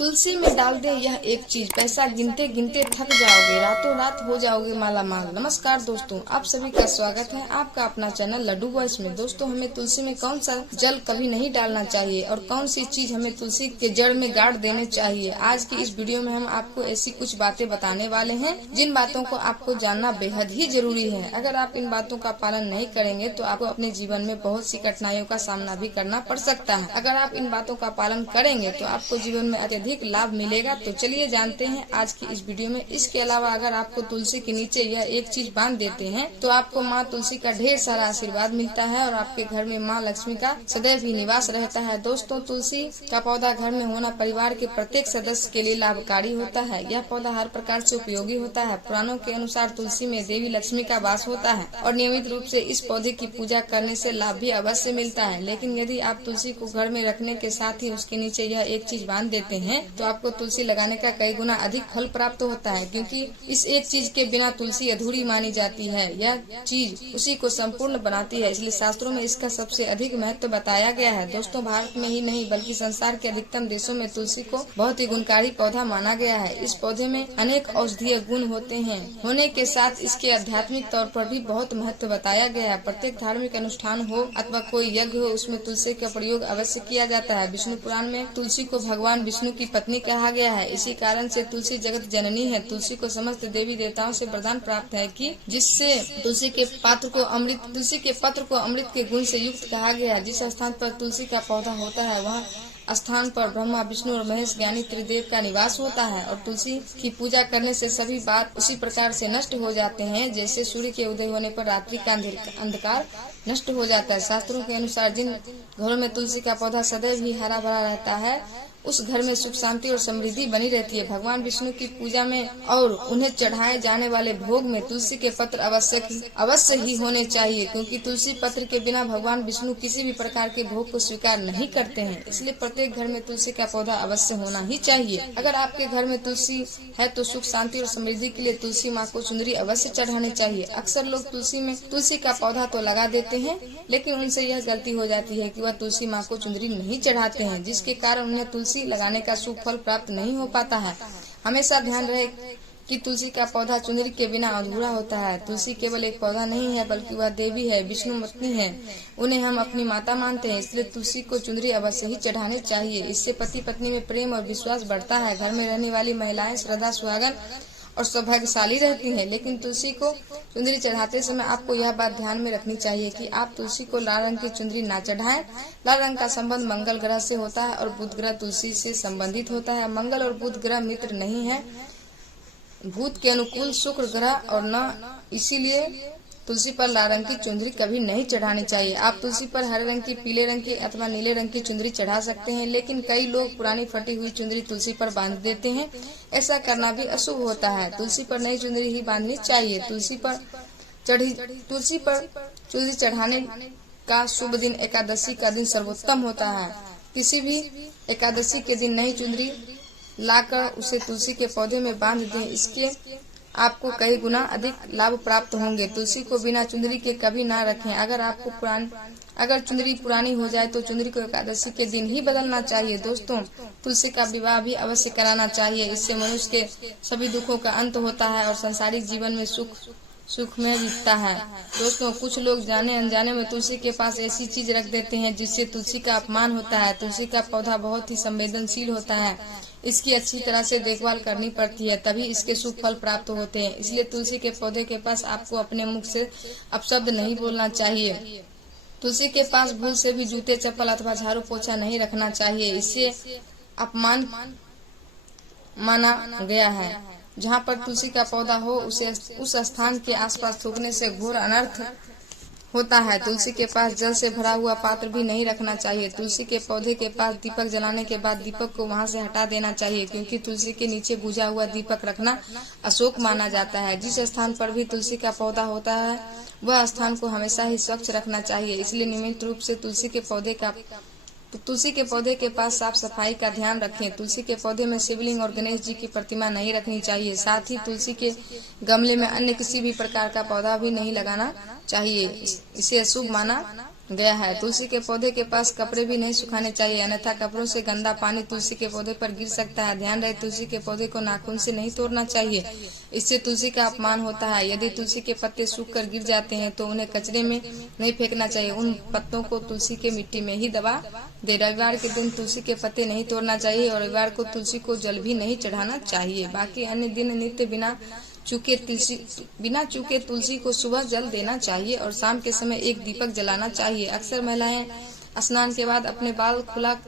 तुलसी में डाल दे यह एक चीज, पैसा गिनते गिनते थक जाओगे, रातों रात हो जाओगे माला माल। नमस्कार दोस्तों, आप सभी का स्वागत है आपका अपना चैनल लड्डू वॉइस में। दोस्तों, हमें तुलसी में कौन सा जल कभी नहीं डालना चाहिए और कौन सी चीज हमें तुलसी के जड़ में गाड़ देने चाहिए, आज की इस वीडियो में हम आपको ऐसी कुछ बातें बताने वाले हैं जिन बातों को आपको जानना बेहद ही जरूरी है। अगर आप इन बातों का पालन नहीं करेंगे तो आपको अपने जीवन में बहुत सी कठिनाइयों का सामना भी करना पड़ सकता है। अगर आप इन बातों का पालन करेंगे तो आपको जीवन में अत्यधिक लाभ मिलेगा। तो चलिए जानते हैं आज की इस वीडियो में। इसके अलावा अगर आपको तुलसी के नीचे यह एक चीज बांध देते हैं तो आपको माँ तुलसी का ढेर सारा आशीर्वाद मिलता है और आपके घर में माँ लक्ष्मी का सदैव ही निवास रहता है। दोस्तों, तुलसी का पौधा घर में होना परिवार के प्रत्येक सदस्य के लिए लाभकारी होता है। यह पौधा हर प्रकार से उपयोगी होता है। पुराणों के अनुसार तुलसी में देवी लक्ष्मी का वास होता है और नियमित रूप से इस पौधे की पूजा करने से लाभ भी अवश्य मिलता है। लेकिन यदि आप तुलसी को घर में रखने के साथ ही उसके नीचे यह एक चीज बांध देते हैं तो आपको तुलसी लगाने का कई गुना अधिक फल प्राप्त होता है, क्योंकि इस एक चीज के बिना तुलसी अधूरी मानी जाती है। यह चीज उसी को संपूर्ण बनाती है, इसलिए शास्त्रों में इसका सबसे अधिक महत्व बताया गया है। दोस्तों, भारत में ही नहीं बल्कि संसार के अधिकतम देशों में तुलसी को बहुत ही गुणकारी पौधा माना गया है। इस पौधे में अनेक औषधीय गुण होने के साथ इसके आध्यात्मिक तौर पर भी बहुत महत्व बताया गया है। प्रत्येक धार्मिक अनुष्ठान हो अथवा कोई यज्ञ हो, उसमें तुलसी का प्रयोग अवश्य किया जाता है। विष्णु पुराण में तुलसी को भगवान विष्णु की पत्नी कहा गया है। इसी कारण से तुलसी जगत जननी है। तुलसी को समस्त देवी देवताओं से वरदान प्राप्त है कि जिससे तुलसी के पत्र को अमृत के गुण से युक्त कहा गया है। जिस स्थान पर तुलसी का पौधा होता है वह स्थान पर ब्रह्मा विष्णु और महेश ज्ञानी त्रिदेव का निवास होता है और तुलसी की पूजा करने से सभी बात उसी प्रकार से नष्ट हो जाते हैं जैसे सूर्य के उदय होने पर रात्रि का अंधकार नष्ट हो जाता है। शास्त्रों के अनुसार जिन घरों में तुलसी का पौधा सदैव ही हरा भरा रहता है उस घर में सुख शांति और समृद्धि बनी रहती है। भगवान विष्णु की पूजा में और उन्हें चढ़ाए जाने वाले भोग में तुलसी के पत्र अवश्य ही होने चाहिए, क्योंकि तुलसी पत्र के बिना भगवान विष्णु किसी भी प्रकार के भोग को स्वीकार नहीं करते हैं। इसलिए प्रत्येक घर में तुलसी का पौधा अवश्य होना ही चाहिए। अगर आपके घर में तुलसी है तो सुख शांति और समृद्धि के लिए तुलसी माँ को चुनरी अवश्य चढ़ानी चाहिए। अक्सर लोग तुलसी का पौधा तो लगा देते हैं, लेकिन उनसे यह गलती हो जाती है कि वह तुलसी माँ को चुनरी नहीं चढ़ाते हैं, जिसके कारण उन्हें तुलसी लगाने का शुभ फल प्राप्त नहीं हो पाता है। हमेशा ध्यान रहे कि तुलसी का पौधा चुनरी के बिना अधूरा होता है। तुलसी केवल एक पौधा नहीं है बल्कि वह देवी है, विष्णु पत्नी है। उन्हें हम अपनी माता मानते हैं, इसलिए तुलसी को चुनरी अवश्य ही चढ़ानी चाहिए। इससे पति पत्नी में प्रेम और विश्वास बढ़ता है। घर में रहने वाली महिलाएं श्रद्धा सुहागन और सौभाग्यशाली रहती हैं। लेकिन तुलसी को चुंदरी चढ़ाते समय आपको यह बात ध्यान में रखनी चाहिए कि आप तुलसी को लाल रंग की चुंदरी ना चढ़ाएं। लाल रंग का संबंध मंगल ग्रह से होता है और बुध ग्रह तुलसी से संबंधित होता है। मंगल और बुध ग्रह मित्र नहीं है, भूत के अनुकूल शुक्र ग्रह और न, इसीलिए तुलसी पर लाल रंग की चुंदरी कभी नहीं चढ़ानी चाहिए। आप तुलसी पर हरे रंग की, पीले रंग की अथवा नीले रंग की चुंदरी चढ़ा सकते हैं, लेकिन कई लोग पुरानी फटी हुई चुंदरी तुलसी पर बांध देते हैं। ऐसा करना भी अशुभ होता है। तुलसी पर नई चुंदरी ही बांधनी चाहिए। तुलसी पर चुंदरी चढ़ाने का शुभ दिन एकादशी का दिन सर्वोत्तम होता है। किसी भी एकादशी के दिन नई चुंदरी लाकर उसे तुलसी के पौधे में बांध दें, इसके आपको कई गुना अधिक लाभ प्राप्त होंगे। तुलसी को बिना चुंदरी के कभी ना रखें। अगर चुंदरी पुरानी हो जाए तो चुंदरी को एकादशी के दिन ही बदलना चाहिए। दोस्तों, तुलसी का विवाह भी अवश्य कराना चाहिए। इससे मनुष्य के सभी दुखों का अंत होता है और सांसारिक जीवन में सुख में बीतता है। दोस्तों, कुछ लोग जाने अनजाने में तुलसी के पास ऐसी चीज रख देते हैं जिससे तुलसी का अपमान होता है। तुलसी का पौधा बहुत ही संवेदनशील होता है, इसकी अच्छी तरह से देखभाल करनी पड़ती है, तभी इसके शुभ फल प्राप्त होते हैं। इसलिए तुलसी के पौधे के पास आपको अपने मुख से अपशब्द नहीं बोलना चाहिए। तुलसी के पास भूल से भी जूते चप्पल अथवा झाड़ू पोछा नहीं रखना चाहिए, इससे अपमान माना गया है। जहाँ पर तुलसी का पौधा हो उस स्थान के आसपास थूकने से घोर अनर्थ होता है। तुलसी के पास जल से भरा हुआ पात्र भी नहीं रखना चाहिए। तुलसी के पौधे के पास दीपक जलाने के बाद दीपक को वहां से हटा देना चाहिए, क्योंकि तुलसी के नीचे बुझा हुआ दीपक रखना अशुभ माना जाता है। जिस स्थान पर भी तुलसी का पौधा होता है वह स्थान को हमेशा ही स्वच्छ रखना चाहिए। इसलिए नियमित रूप से तुलसी के पौधे के पास साफ सफाई का ध्यान रखें। तुलसी के पौधे में शिवलिंग और गणेश जी की प्रतिमा नहीं रखनी चाहिए। साथ ही तुलसी के गमले में अन्य किसी भी प्रकार का पौधा भी नहीं लगाना चाहिए, इसे अशुभ माना गया है। तुलसी के पौधे के पास कपड़े भी नहीं सुखाने चाहिए, अन्यथा कपड़ों से गंदा पानी तुलसी के पौधे पर गिर सकता है। ध्यान रहे, तुलसी के पौधे को नाखून से नहीं तोड़ना चाहिए, इससे तुलसी का अपमान होता है। यदि तुलसी के पत्ते सूख कर गिर जाते हैं तो उन्हें कचरे में नहीं फेंकना चाहिए, उन पत्तों को तुलसी के मिट्टी में ही दबा दे। रविवार के दिन तुलसी के पत्ते नहीं तोड़ना चाहिए और रविवार को तुलसी को जल भी नहीं चढ़ाना चाहिए। बाकी अन्य दिन नित्य बिना चूके तुलसी को सुबह जल देना चाहिए और शाम के समय एक दीपक जलाना चाहिए। अक्सर महिलाएं स्नान के बाद अपने बाल खुला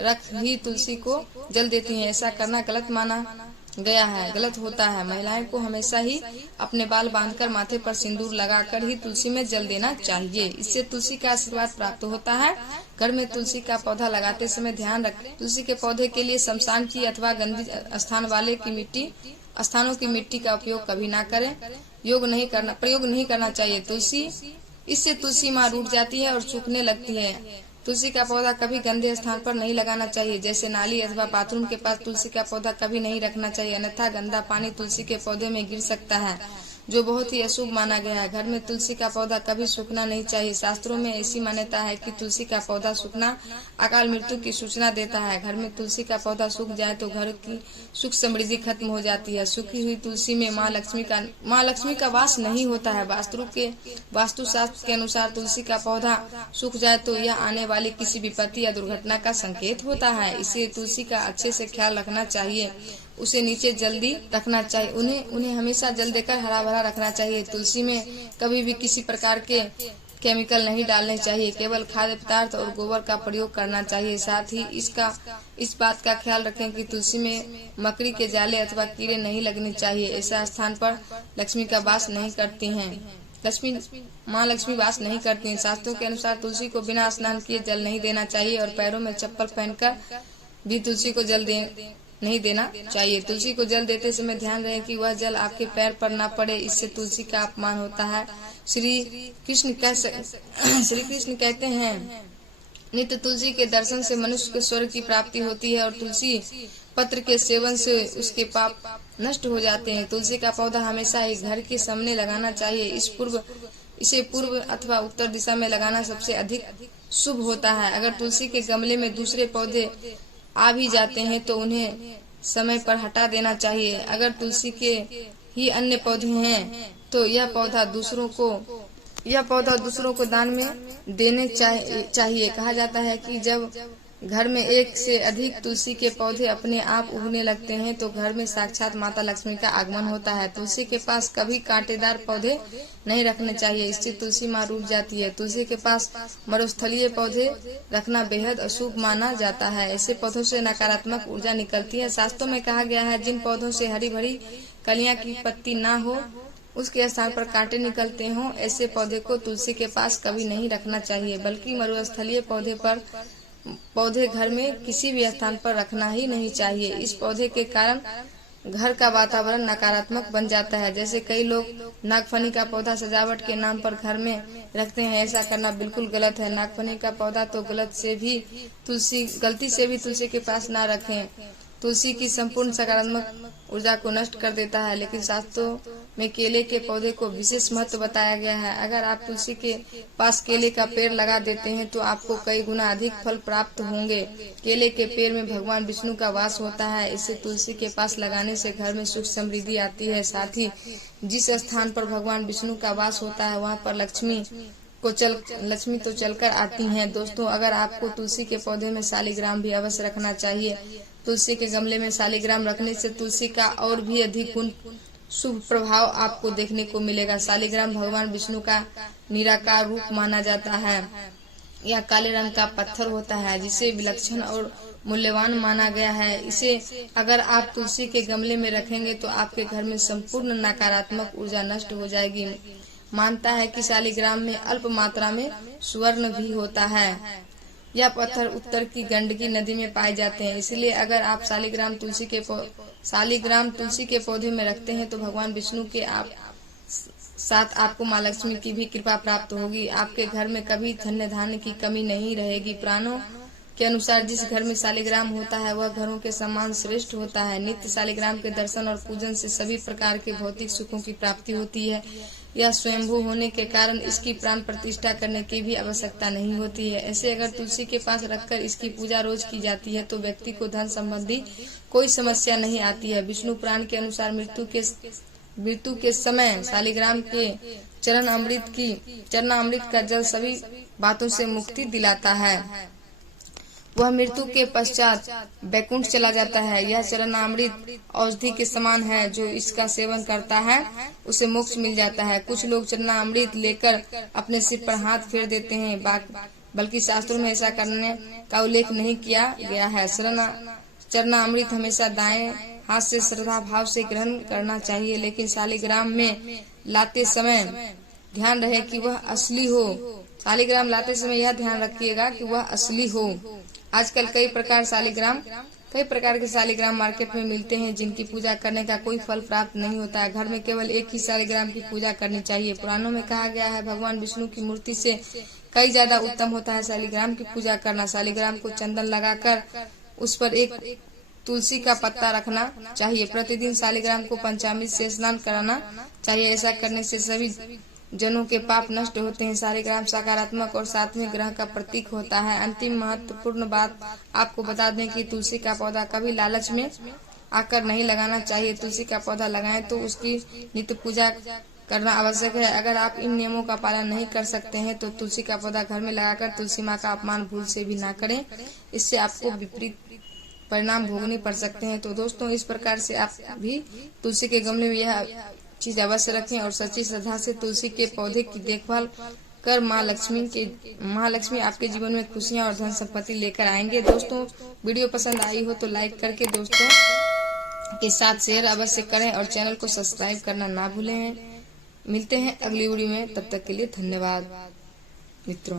रख ही तुलसी को जल देती हैं। ऐसा करना गलत माना गया है, गलत होता है। महिलाएं को हमेशा ही अपने बाल बांधकर माथे पर सिंदूर लगाकर ही तुलसी में जल देना चाहिए, इससे तुलसी का आशीर्वाद प्राप्त होता है। घर में तुलसी का पौधा लगाते समय ध्यान रखें, तुलसी के पौधे के लिए शमशान की अथवा गंदी स्थानों की मिट्टी का उपयोग कभी ना करें, प्रयोग नहीं करना चाहिए। इससे तुलसी माँ रूठ जाती है और सूखने लगती है। तुलसी का पौधा कभी गंदे स्थान पर नहीं लगाना चाहिए, जैसे नाली अथवा बाथरूम के पास तुलसी का पौधा कभी नहीं रखना चाहिए, अन्यथा गंदा पानी तुलसी के पौधे में गिर सकता है, जो बहुत ही अशुभ माना गया है। घर में तुलसी का पौधा कभी सूखना नहीं चाहिए। शास्त्रों में ऐसी मान्यता है कि तुलसी का पौधा सूखना अकाल मृत्यु की सूचना देता है। घर में तुलसी का पौधा सूख जाए तो घर की सुख समृद्धि खत्म हो जाती है। सूखी हुई तुलसी में माँ लक्ष्मी का वास नहीं होता है। वास्तुशास्त्र के अनुसार तुलसी का पौधा सूख जाए तो यह आने वाली किसी विपत्ति या दुर्घटना का संकेत होता है। इसलिए तुलसी का अच्छे से ख्याल रखना चाहिए, उसे नीचे जल्दी रखना चाहिए, उन्हें हमेशा जल देकर हरा भरा रखना चाहिए। तुलसी में कभी भी किसी प्रकार के केमिकल नहीं डालने चाहिए, केवल खाद्य पदार्थ और गोबर का प्रयोग करना चाहिए। साथ ही इस बात का ख्याल रखें कि तुलसी में मकड़ी के जाले अथवा कीड़े नहीं लगने चाहिए। ऐसा स्थान पर लक्ष्मी का वास नहीं करती हैं। माँ लक्ष्मी वास नहीं करती हैं। शास्त्रों के अनुसार तुलसी को बिना स्नान किए जल नहीं देना चाहिए और पैरों में चप्पल पहनकर भी तुलसी को जल नहीं देना चाहिए। तुलसी को जल देते समय ध्यान रहे कि वह जल आपके पैर पर न पड़े, इससे तुलसी का अपमान होता है। श्री कृष्ण कहते हैं, नित्य तुलसी के दर्शन से मनुष्य को स्वर्ग की प्राप्ति होती है और तुलसी पत्र के सेवन से उसके पाप नष्ट हो जाते हैं। तुलसी का पौधा हमेशा ही घर के सामने लगाना चाहिए। इसे पूर्व अथवा उत्तर दिशा में लगाना सबसे अधिक शुभ होता है। अगर तुलसी के गमले में दूसरे पौधे आ भी जाते हैं तो उन्हें समय पर हटा देना चाहिए। अगर तुलसी के ही अन्य पौधे हैं तो यह पौधा दूसरों को दान में देने चाहिए। कहा जाता है कि जब घर में एक से अधिक तुलसी के पौधे अपने आप उगने लगते हैं तो घर में साक्षात माता लक्ष्मी का आगमन होता है। तुलसी के पास कभी कांटेदार पौधे नहीं रखने चाहिए, इससे तुलसी माँ रूठ जाती है। तुलसी के पास मरुस्थलीय पौधे रखना बेहद अशुभ माना जाता है। ऐसे पौधों से नकारात्मक ऊर्जा निकलती है। शास्त्रों में कहा गया है, जिन पौधों से हरी भरी कलियां की पत्ती ना हो, उसके स्थान पर कांटे निकलते हों, ऐसे पौधे को तुलसी के पास कभी नहीं रखना चाहिए। बल्कि मरुस्थलीय पौधे घर में किसी भी स्थान पर रखना ही नहीं चाहिए। इस पौधे के कारण घर का वातावरण नकारात्मक बन जाता है। जैसे कई लोग नागफनी का पौधा सजावट के नाम पर घर में रखते हैं, ऐसा करना बिल्कुल गलत है। नागफनी का पौधा तो गलती से भी तुलसी के पास ना रखें। तुलसी की संपूर्ण सकारात्मक ऊर्जा को नष्ट कर देता है। लेकिन शास्त्रों में केले के पौधे को विशेष महत्व बताया गया है। अगर आप तुलसी के पास केले का पेड़ लगा देते हैं तो आपको कई गुना अधिक फल प्राप्त होंगे। केले के पेड़ में भगवान विष्णु का वास होता है, इसे तुलसी के पास लगाने से घर में सुख समृद्धि आती है। साथ ही जिस स्थान पर भगवान विष्णु का वास होता है वहाँ पर लक्ष्मी तो चलकर आती हैं। दोस्तों, अगर आपको तुलसी के पौधे में शालिग्राम भी अवश्य रखना चाहिए। तुलसी के गमले में शालिग्राम रखने से तुलसी का और भी अधिक गुण शुभ प्रभाव आपको देखने को मिलेगा। शालिग्राम भगवान विष्णु का निराकार रूप माना जाता है। यह काले रंग का पत्थर होता है जिसे विलक्षण और मूल्यवान माना गया है। इसे अगर आप तुलसी के गमले में रखेंगे तो आपके घर में संपूर्ण नकारात्मक ऊर्जा नष्ट हो जाएगी। मानता है कि शालिग्राम में अल्प मात्रा में स्वर्ण भी होता है। यह पत्थर उत्तर की गंडकी नदी में पाए जाते हैं। इसलिए अगर आप शालिग्राम तुलसी के पौधे में रखते हैं तो भगवान विष्णु के साथ आपको माँ लक्ष्मी की भी कृपा प्राप्त होगी। आपके घर में कभी धन्य धान्य की कमी नहीं रहेगी। पुराणों के अनुसार जिस घर में शालिग्राम होता है वह घरों के समान श्रेष्ठ होता है। नित्य शालिग्राम के दर्शन और पूजन से सभी प्रकार के भौतिक सुखों की प्राप्ति होती है। यह स्वयंभू होने के कारण इसकी प्राण प्रतिष्ठा करने की भी आवश्यकता नहीं होती है। ऐसे अगर तुलसी के पास रखकर इसकी पूजा रोज की जाती है तो व्यक्ति को धन संबंधी कोई समस्या नहीं आती है। विष्णु पुराण के अनुसार मृत्यु के समय शालिग्राम के चरणामृत का जल सभी बातों से मुक्ति दिलाता है। वह मृत्यु के पश्चात बैकुंठ चला जाता है। यह चरणामृत औषधि के समान है, जो इसका सेवन करता है उसे मोक्ष मिल जाता है। कुछ लोग चरणामृत लेकर अपने सिर पर हाथ फेर देते हैं, बल्कि शास्त्रों में ऐसा करने का उल्लेख नहीं किया गया है। चरणामृत हमेशा दाएं हाथ से श्रद्धा भाव से ग्रहण करना चाहिए, लेकिन शालिग्राम में लाते समय ध्यान रहे कि वह असली हो। शालिग्राम लाते समय यह ध्यान रखिएगा कि वह असली हो। आजकल कई प्रकार के शालिग्राम मार्केट में मिलते हैं, जिनकी पूजा करने का कोई फल प्राप्त नहीं होता है। घर में केवल एक ही शालिग्राम की पूजा करनी चाहिए। पुराणों में कहा गया है भगवान विष्णु की मूर्ति से कई ज्यादा उत्तम होता है शालिग्राम की पूजा करना। शालिग्राम को चंदन लगाकर उस पर एक तुलसी का पत्ता रखना चाहिए। प्रतिदिन शालिग्राम को पंचामृत से स्नान कराना चाहिए। ऐसा करने से सभी जनों के पाप नष्ट होते हैं। शालिग्राम सकारात्मक और सातवें ग्रह का प्रतीक होता है। अंतिम महत्वपूर्ण बात आपको बता दें कि तुलसी का पौधा कभी लालच में आकर नहीं लगाना चाहिए। तुलसी का पौधा लगाएं तो उसकी नित्य पूजा करना आवश्यक है। अगर आप इन नियमों का पालन नहीं कर सकते हैं तो तुलसी का पौधा घर में लगाकर तुलसी माँ का अपमान भूल से भी ना करें, इससे आपको विपरीत परिणाम भोगने पड़ सकते हैं। तो दोस्तों, इस प्रकार से आप भी तुलसी के गमले में यह चीज अवश्य रखें और सच्ची श्रद्धा से तुलसी के पौधे की देखभाल कर माँ लक्ष्मी आपके जीवन में खुशियाँ और धन संपत्ति लेकर आएंगे। दोस्तों, वीडियो पसंद आई हो तो लाइक करके दोस्तों के साथ शेयर अवश्य करें और चैनल को सब्सक्राइब करना ना भूलें। मिलते हैं अगली वीडियो में, तब तक के लिए धन्यवाद मित्रों।